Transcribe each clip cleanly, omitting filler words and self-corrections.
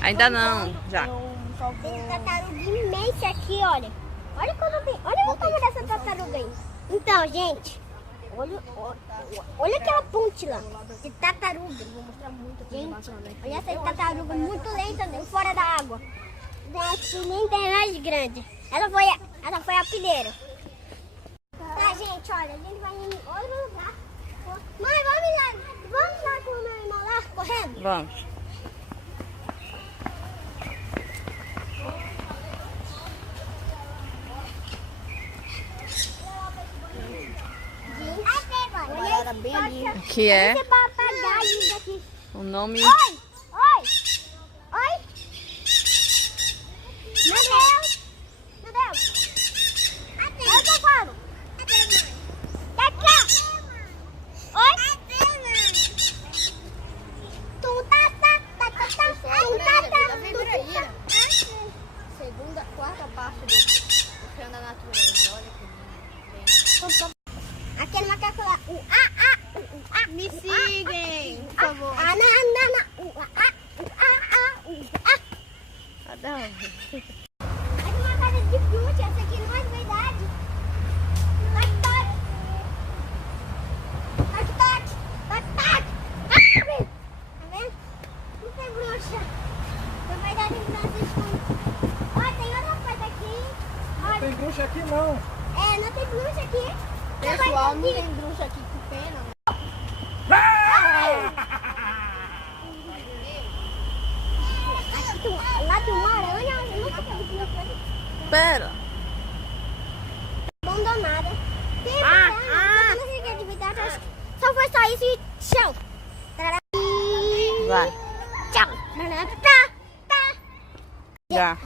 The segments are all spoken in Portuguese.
Ainda não, já. Tem tartaruga imensa aqui, olha. Olha o tamanho dessa tartaruga aí. Então, gente, olha aquela ponte lá de tartaruga. Vou mostrar muito aqui. Gente, olha essa tartaruga muito lenta, fora da água. Aqui nem tem mais grande. Ela foi a primeira. Tá, gente, olha, a gente vai em outro lugar. Mãe, vamos lá com o meu irmão lá, correndo? Vamos. Olha bem ali. Aqui é o nome. Oi! Meu Deus! Eu tô falando. Segunda, quarta parte do oceano da natureza. Olha que lindo. Aquele macaco lá. Me sigam, por favor. Aqui uma casa de fruta, essa aqui não é de verdade. Toque. Abre! Tá vendo? Não tem bruxa. Não vai dar nem pra assistir. Olha, tem outra coisa aqui. Não tem bruxa aqui não. Não tem bruxa aqui. Pessoal, não tem bruxa aqui, que pena. Lá tem uma aranha, eu nunca vi uma coisa Pera. abandonada. Tem aranha, não sei o que é de verdade, acho que só foi só isso e tchau. Vai. Tchau. Tá. Já.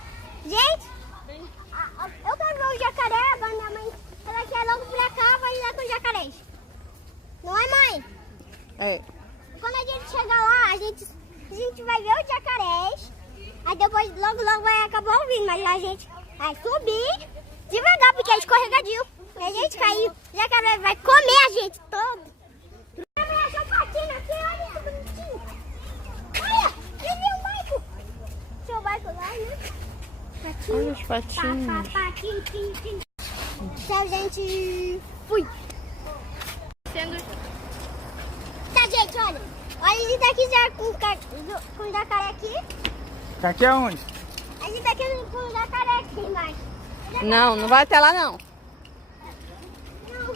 Gente, eu quero ver o jacaré, mas minha mãe, ela quer logo pra cá, vai ir lá com o jacaré. Não é, mãe? É. Quando a gente chegar lá, a gente vai ver os jacarés. Aí depois, logo vai acabar ouvindo, mas a gente vai subir devagar, porque é escorregadio. Se a gente cair, o jacaré vai comer a gente todo. Vai achar um patinho aqui, olha que bonitinho. Olha, ele é um barco. Seu barco lá, né? Patinho. Olha os patinhos. Patinho. Tchau, gente. Fui. Tá, gente, olha. Olha, ele tá aqui já com o jacaré aqui. Tá aqui aonde? A gente tá aqui com o jacaré aqui embaixo. Não vai até lá não. Não,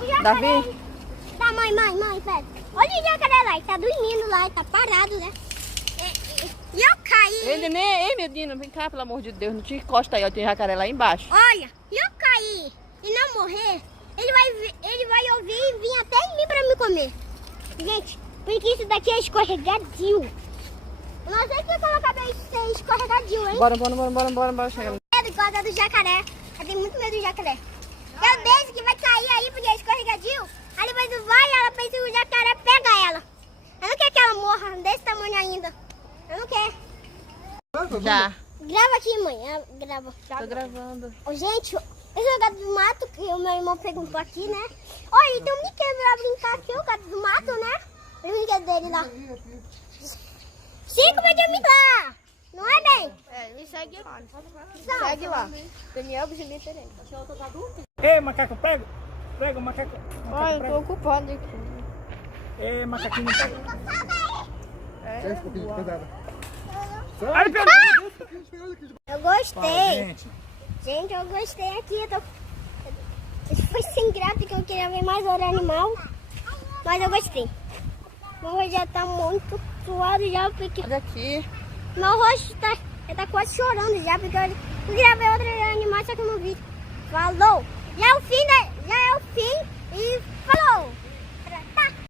o jacaré. Davi? Tá, mãe, pera. Olha o jacaré lá, ele tá dormindo lá, ele tá parado, né? E eu caí. Ei, menino, vem cá, pelo amor de Deus, não te encosta aí, ó, tem jacaré lá embaixo. Olha, e eu caí e não morrer, ele vai ouvir e vir até em mim pra me comer. Gente, porque isso daqui é escorregadio. Eu não sei porque eu acabei de ser escorregadio, hein? Bora, chega. Medo igual do jacaré. Eu tenho muito medo do jacaré. Eu deixo que vai cair aí porque é escorregadio. Aí depois ela pensa que o jacaré pega ela. Eu não quero que ela morra desse tamanho ainda. Eu não quero. Já. Grava aqui, mãe. Grava. Tô gravando. Ô, gente, esse é o gato do mato que o meu irmão perguntou aqui, né? Olha, tem um brinquedo pra brincar aqui, o gato do mato, né? O brinquedo dele lá. 5 videogames lá! Não é, bem? Me segue lá. Não. Segue lá. Daniel Bigimita. Ei, macaco, pega o macaco. Olha, eu tô ocupado aqui. Ei, macaquinho, pega. Desce um pouquinho de pesada. Ai, pera. Eu gostei. Gente. Gente, eu gostei aqui. Foi sem graça porque eu queria ver mais hora animal. Mas eu gostei. Meu rosto já tá muito suado já porque... Olha aqui. Meu rosto tá quase chorando já porque eu queria ver outro animal, só que eu não vi. Falou!